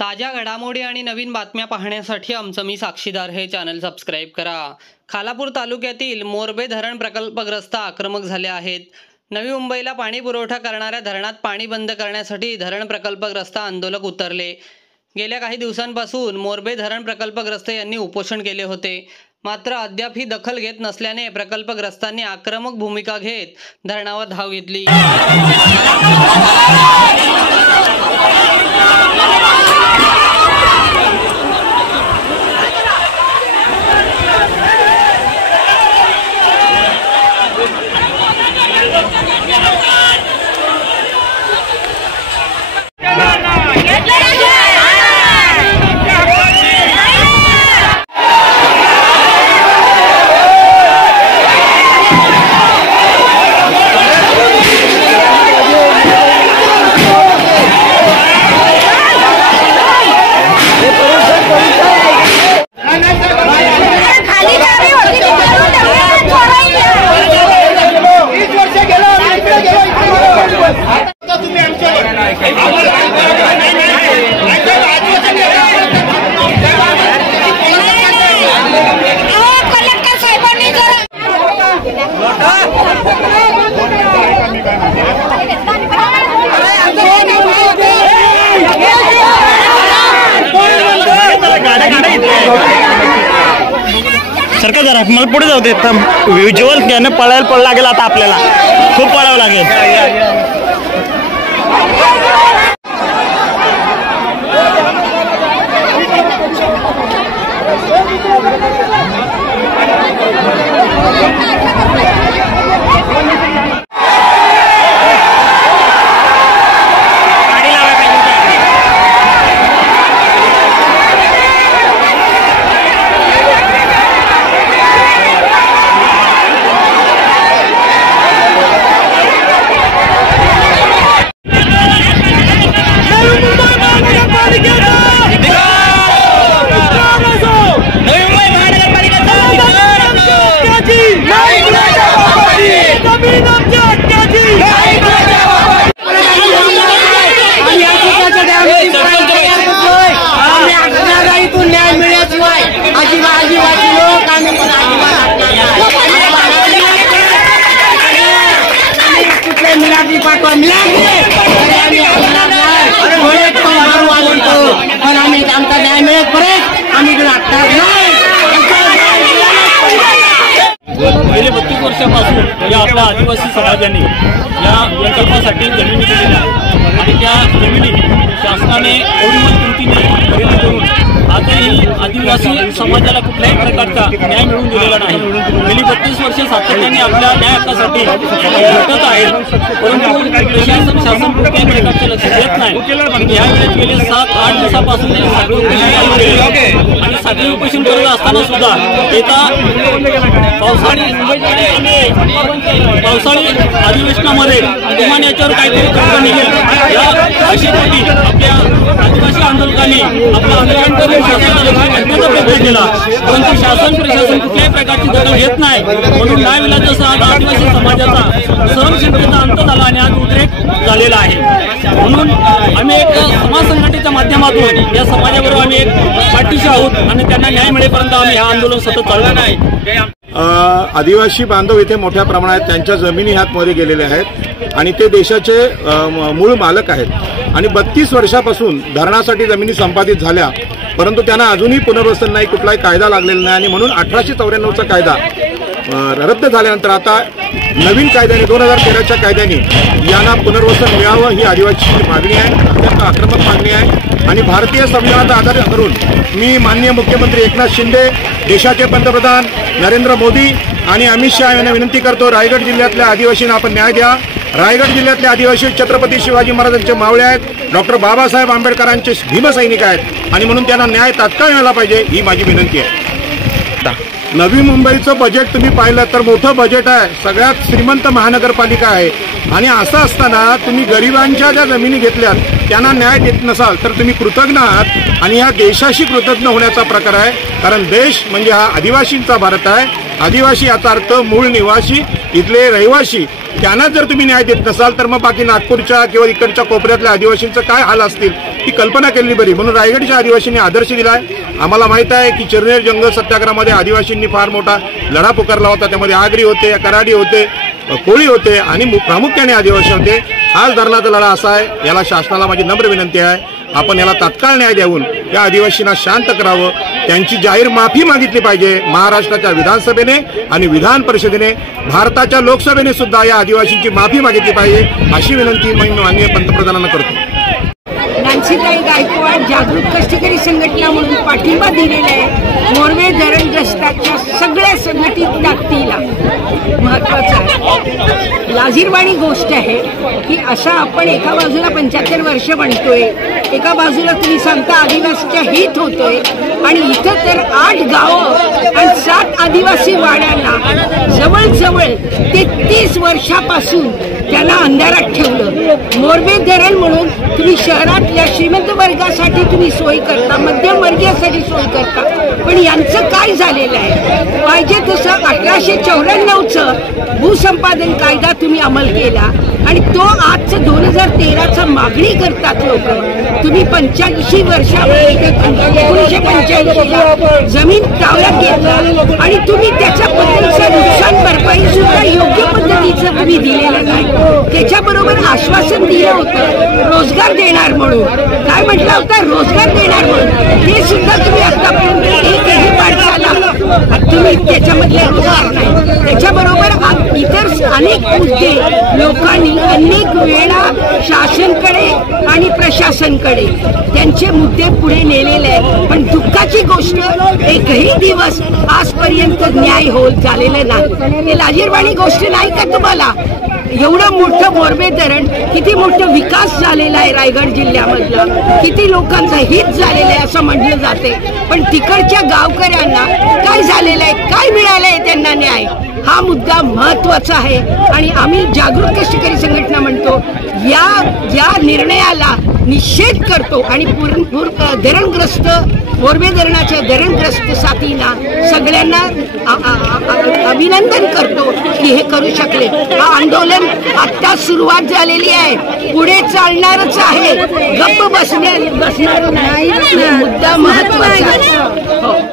ताज्या घडामोडी आणि नवीन बातम्या पाहण्यासाठी आमचं मी साक्षीदार हे चॅनल सबस्क्राइब करा। खालापूर तालुक्यातील मोरबे धरण प्रकल्पग्रस्त आक्रमक झाले आहेत। नवी मुंबईला पाणी पुरवठा करणाऱ्या धरणात पाणी बंद करण्यासाठी धरण प्रकल्पग्रस्त आंदोलक उतरले। गेल्या काही दिवसांपासून मोरबे धरण प्रकल्पग्रस्त यांनी उपोषण केले होते, मात्र अद्याप ही दखल घेत नसल्याने प्रकल्पग्रस्तांनी आक्रमक भूमिका घेत धरणावर धाव घेतली। सरकार जरा मला पुढे जाऊ दे। व्हिज्युअल त्याने पळायला लागेल, आता आपल्याला खूप पळावं लागेल। गेले 32 वर्षापासून या आपल्या आदिवासी समाजाने या प्रकल्पासाठी जमिनी दिलेल्या आणि त्या जमिनी शासनाने एवढी कृतीने खरेदी करून आजही आदिवासी समाजाला कुठल्याही प्रकारचा न्याय मिळवून दिलेला नाही। गेली 32 वर्षे सातत्याने आपल्या न्याय हक्कासाठी लढत आहेत, परंतु प्रशासन शासन कुठल्याही प्रकारचे लक्ष देत नाही। यावेळेस गेले 7-8 दिवसापासून आणि साखळी उपोषण करत असताना सुद्धा येता पावसाळी अधिवेशनामध्ये किमान याच्यावर काहीतरी तोडगा निघेल या आशेपोटी आपल्या आदिवासी आंदोलकांनी आपलं आंदोलन करून शासनाला लक्ष घालण्याचा प्रयत्न केला, परंतु शासन प्रशासन कुठल्याही प्रकारची दखल घेत नाही। म्हणून न्यायविलास जसं आज आदिवासी समाजाचा सहनशीलतेचा अंत झाला आणि आज उद्रेक झालेला आहे। म्हणून आम्ही एक समाज संघटनेच्या माध्यमातून या समाजाबरोबर आम्ही एक पाठीशी आहोत आणि त्यांना न्याय मिळेपर्यंत आम्ही हे आंदोलन सतत चालवणार आहे। आदिवासी बांधव इथे मोठ्या प्रमाणात त्यांच्या जमिनी हातमध्ये गेलेल्या आहेत आणि ते देशाचे मूळ मालक आहेत आणि 32 वर्षापासून धरणासाठी जमिनी संपादित झाल्या, परंतु त्यांना अजूनही पुनर्वसन नाही, कुठलाही कायदा लागलेला नाही आणि म्हणून 1894चा कायदा रद्द झाल्यानंतर आता नवीन कायद्याने 2013च्या कायद्याने यांना पुनर्वसन मिळावं ही आदिवासीची मागणी आहे, अत्यंत आक्रमक मागणी आहे। आणि भारतीय संविधानाचा आधार करून मी माननीय मुख्यमंत्री एकनाथ शिंदे, देशाचे पंतप्रधान नरेंद्र मोदी आणि अमित शहा यांना विनंती करतो, रायगड जिल्ह्यातल्या आदिवासींना आपण न्याय द्या। रायगड जिल्ह्यातले आदिवासी छत्रपती शिवाजी महाराजांचे मावळे आहेत, डॉक्टर बाबासाहेब आंबेडकरांचे भीमसैनिक आहेत आणि म्हणून त्यांना न्याय तात्काळ मिळाला पाहिजे ही माझी विनंती आहे। नवी मुंबईचं बजेट तुम्ही पाहिलं तर मोठं बजेट आहे, सगळ्यात श्रीमंत महानगरपालिका आहे आणि असं असताना तुम्ही गरिबांच्या ज्या जमिनी घेतल्यात त्यांना न्याय देत नसाल तर तुम्ही कृतज्ञ आहात आणि ह्या देशाशी कृतज्ञ होण्याचा प्रकार आहे। कारण देश म्हणजे हा आदिवासींचा भारत आहे। आदिवासी याचा अर्थ मूळ निवासी इथले रहिवासी त्यांना जर तुम्ही न्याय देत नसाल तर मग बाकी नागपूरच्या किंवा इकडच्या कोपऱ्यातल्या आदिवासींचं काय हाल असतील ही कल्पना केलेली बरी. म्हणून रायगडच्या आदिवासींनी आदर्श दिलाय. आम्हाला माहित आहे की चिरनेर जंगल सत्याग्रहामध्ये आदिवासींनी फार मोठा लढा पुकारला होता. त्यामध्ये आगरी होते, कराडी होते, कोळी होते आणि प्रामुख्याने आदिवासी होते. हाच धरणाचा लढा असा आहे. याला शासनाला माझी नम्र विनंती आहे, आपण याला तात्काळ न्याय देऊन या आदिवासींना शांत करावं. त्यांची जाहीर माफी मागितली पाहिजे. महाराष्ट्राच्या विधानसभेने आणि विधान परिषदेने, भारताच्या लोकसभेने सुद्धा या आदिवासींची माफी मागितली पाहिजे अशी विनंती मी माननीय पंतप्रधानांना करतो. नानसीताई गायकवाड जागृत कष्टकरी संघटना म्हणून पाठिंबा दिलेला आहे. मोरवे धरणग्रस्ताच्या सगळ्या संघटित ताकदीला महत्वाचं आहे. लाजिरवाणी गोष्ट आहे की असा आपण एका बाजूला 75 वर्ष म्हणतोय, एका बाजूला तुम्ही सांगता आदिवासीच्या हित होतोय आणि इथं तर 8 गावं आणि 7 आदिवासी वाड्यांना जवळजवळ 33 वर्षापासून त्यांना अंधारात ठेवलं. मोरवे धरण म्हणून तुम्ही शहरातल्या श्रीमंत वर्गासाठी तुम्ही सोय करता, मध्यम वर्गीयासाठी सोय करता, पण यांचं काय झालेलं आहे? पाहिजे तसं 1894चं भूसंपादन कायदा तुम्ही अंमल केला आणि तो आजचं 2013चा मागणी करतात लोक. तुम्ही 85 वर्षामध्ये 1985ला जमीन ताब्यात घेतला आणि तुम्ही त्याच्याबद्दलचं नुकसान भरपाई सुद्धा योग्य पद्धतीचं तुम्ही दिलेलं नाही. त्याच्याबरोबर आश्वासन दिलं होतं रोजगार देणार म्हणून. काय म्हटलं होतं? रोजगार देणार म्हणून. ते सुद्धा तुम्ही आतापर्यंत एकही पाठशाला तुम्ही त्याच्यामधले रोजगार नाही. त्याच्याबरोबर इतर अनेक मुद्दे लोकांनी अनेक वेळा शासनकडे आणि प्रशासनकडे त्यांचे मुद्दे पुढे नेलेले आहेत. पण दुःखाची गोष्ट एकही दिवस आजपर्यंत न्याय होत झालेला नाही. हे लाजिरवाणी गोष्ट नाही का तुम्हाला? एवढं मोठं मोरवे धरण, किती मोठं विकास झालेला आहे रायगड जिल्ह्यामधलं, किती लोकांचं हित झालेलं आहे असं म्हटलं जाते. पण तिकडच्या गावकऱ्यांना काय झालेलं आहे, काय मिळालं आहे त्यांना न्याय, हा मुद्दा महत्वाचा आहे. आणि आम्ही जागृत कष्टकरी संघटना म्हणतो या निर्णयाला निषेध करतो आणि धरणग्रस्त मोरवे धरणाच्या धरणग्रस्त साथीला सगळ्यांना अभिनंदन करतो की हे करू शकले. हा आंदोलन आता सुरुवात झालेली आहे, पुढे चालणारच आहे. गप्प बसणार नाही. मुद्दा महत्वाचा आहे.